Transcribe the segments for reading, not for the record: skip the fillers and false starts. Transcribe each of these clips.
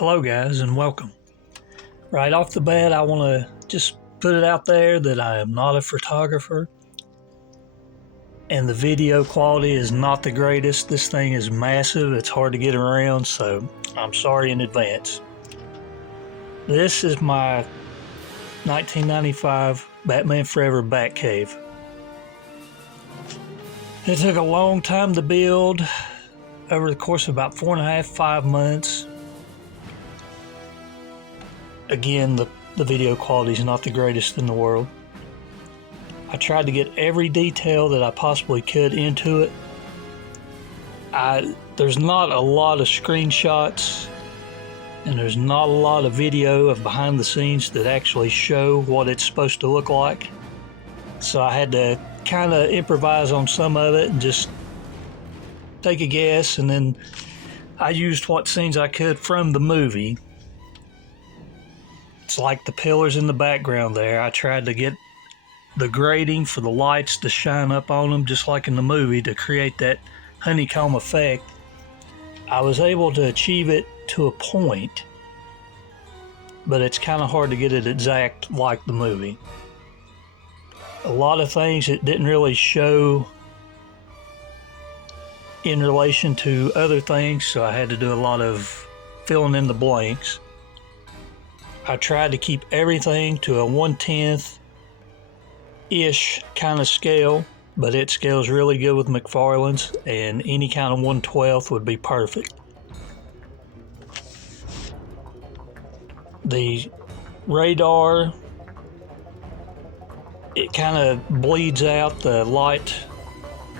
Hello guys and welcome. Right off the bat, I want to just put it out there that I am not a photographer and the video quality is not the greatest. This thing is massive, it's hard to get around, so I'm sorry in advance. This is my 1995 Batman Forever Batcave. It took a long time to build, over the course of about 4.5–5 months. Again, the video quality is not the greatest in the world. I tried to get every detail that I possibly could into it. There's not a lot of screenshots and there's not a lot of video of behind the scenes that actually show what it's supposed to look like. So I had to kind of improvise on some of it and just take a guess, and then I used what scenes I could from the movie. It's like the pillars in the background there. I tried to get the grading for the lights to shine up on them just like in the movie to create that honeycomb effect. I was able to achieve it to a point, but it's kind of hard to get it exact like the movie. A lot of things it didn't really show in relation to other things, so I had to do a lot of filling in the blanks. I tried to keep everything to a 1/10-ish kind of scale, but it scales really good with McFarlane's, and any kind of 1/12 would be perfect. The radar, it kind of bleeds out. The light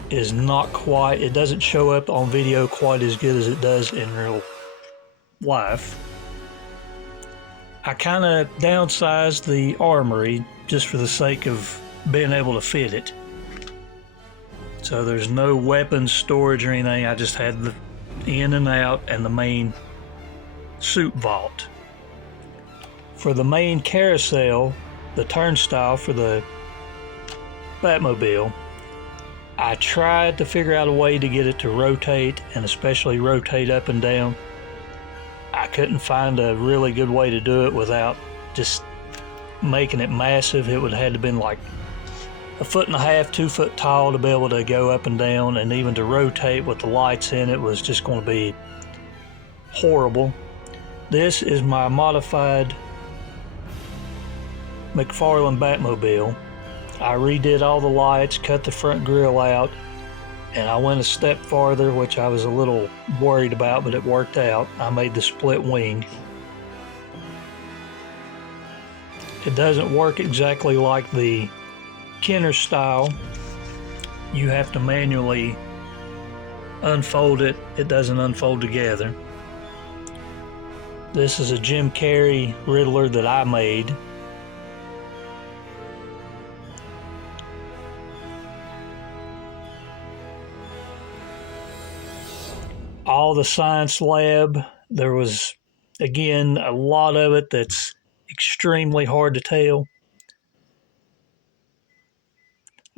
is not quite, it doesn't show up on video quite as good as it does in real life. I kind of downsized the Armory just for the sake of being able to fit it. So there's no weapons storage or anything. I just had the in and out and the main suit vault. For the main carousel, the turnstile for the Batmobile, I tried to figure out a way to get it to rotate, and especially rotate up and down. I couldn't find a really good way to do it without just making it massive. It would have had to been like 1.5–2 foot tall to be able to go up and down, and even to rotate with the lights in it was just going to be horrible. This is my modified McFarlane Batmobile. I redid all the lights, cut the front grille out, and I went a step farther, which I was a little worried about, but it worked out. I made the split wing. It doesn't work exactly like the Kenner style. You have to manually unfold it. It doesn't unfold together. This is a Jim Carrey Riddler that I made. All the science lab, there was, again, a lot of it that's extremely hard to tell.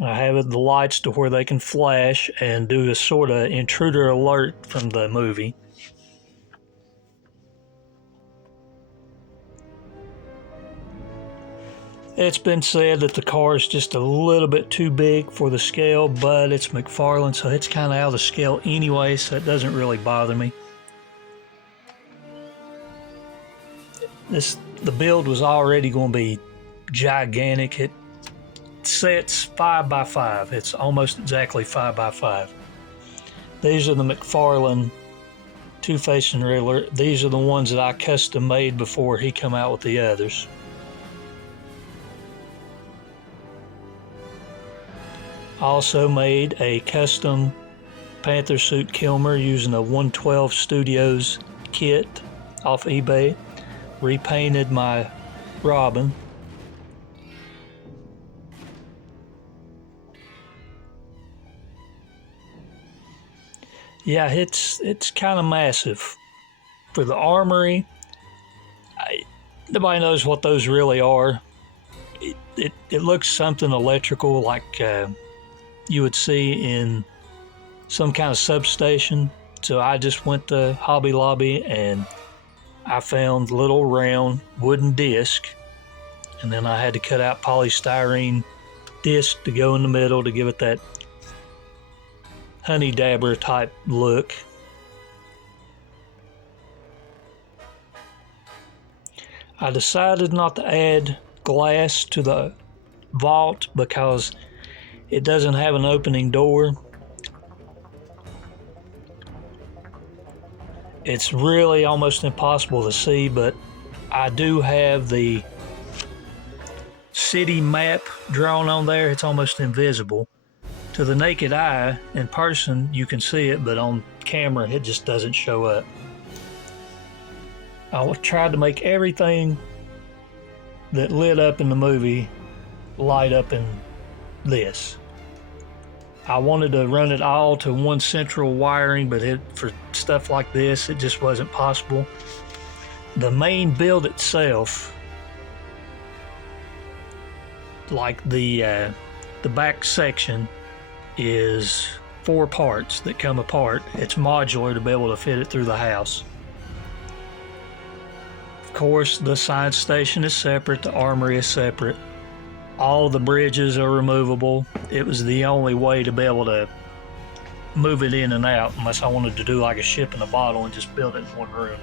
I have the lights to where they can flash and do a sort of intruder alert from the movie. It's been said that the car is just a little bit too big for the scale, but it's McFarlane, so it's kind of out of the scale anyway, so it doesn't really bother me. The build was already going to be gigantic. It sets 5x5. It's almost exactly 5x5. These are the McFarlane Two-Face and Riddler. These are the ones that I custom made before he come out with the others. Also made a custom Panther suit Kilmer using a 112 Studios kit off eBay. Repainted my Robin. Yeah, it's kind of massive. For the Armory, nobody knows what those really are. It looks something electrical like you would see in some kind of substation. So I just went to Hobby Lobby and I found little round wooden disc, and then I had to cut out polystyrene disc to go in the middle to give it that honey dabber type look. I decided not to add glass to the vault because it doesn't have an opening door. It's really almost impossible to see, but I do have the city map drawn on there. It's almost invisible. To the naked eye, in person, you can see it, but on camera, it just doesn't show up. I tried to make everything that lit up in the movie light up in this. I wanted to run it all to one central wiring, but for stuff like this, it just wasn't possible. The main build itself, like the back section, is 4 parts that come apart. It's modular to be able to fit it through the house. Of course, the science station is separate, the armory is separate. All the bridges are removable. It was the only way to be able to move it in and out, unless I wanted to do like a ship in a bottle and just build it in one room.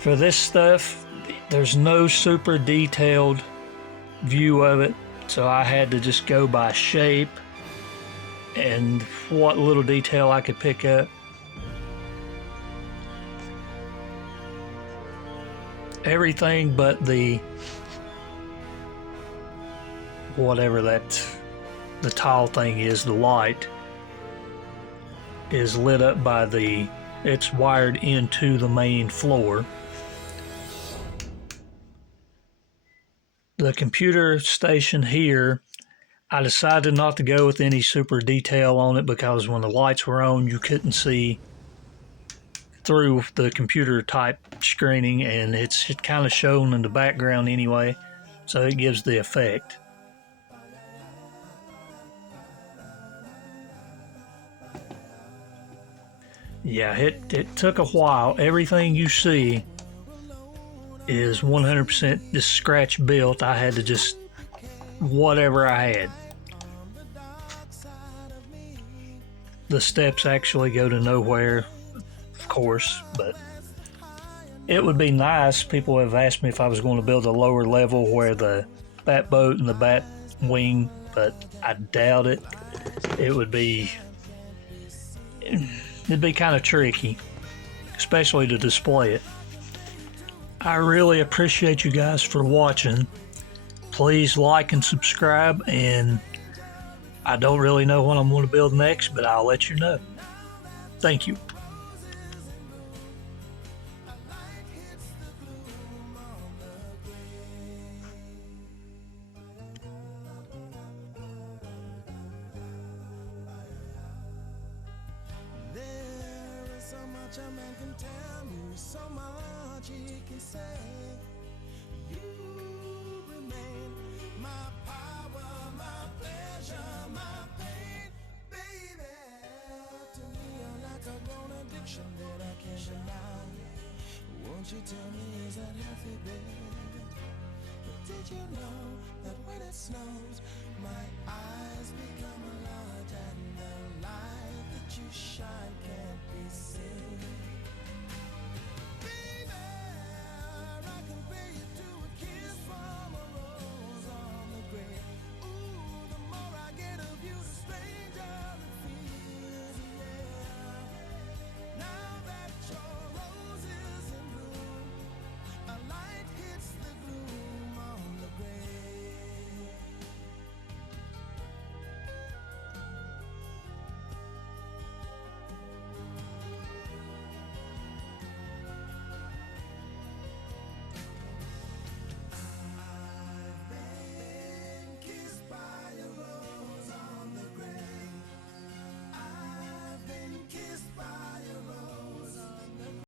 For this stuff, there's no super detailed view of it, so I had to just go by shape and what little detail I could pick up. Everything but the whatever the tall thing is, the light, is lit up by it's wired into the main floor. The computer station here, I decided not to go with any super detail on it because when the lights were on, you couldn't see through the computer type screening, and it's kind of shown in the background anyway, so it gives the effect. Yeah, it took a while. Everything you see is 100% just scratch built. I had to just whatever I had. The steps actually go to nowhere, of course, but it would be nice. People have asked me if I was going to build a lower level where the bat boat and the bat wing, but I doubt it. It'd be kind of tricky, especially to display it. I really appreciate you guys for watching. Please like and subscribe, and I don't really know what I'm going to build next, but I'll let you know. Thank you. A man can tell you so much he can say. You remain my power, my pleasure, my pain, baby. To me, you're like a grown addiction that I can't deny. Won't you tell me, is that healthy, baby? But did you know that when it snows, my eyes become large and the light that you shine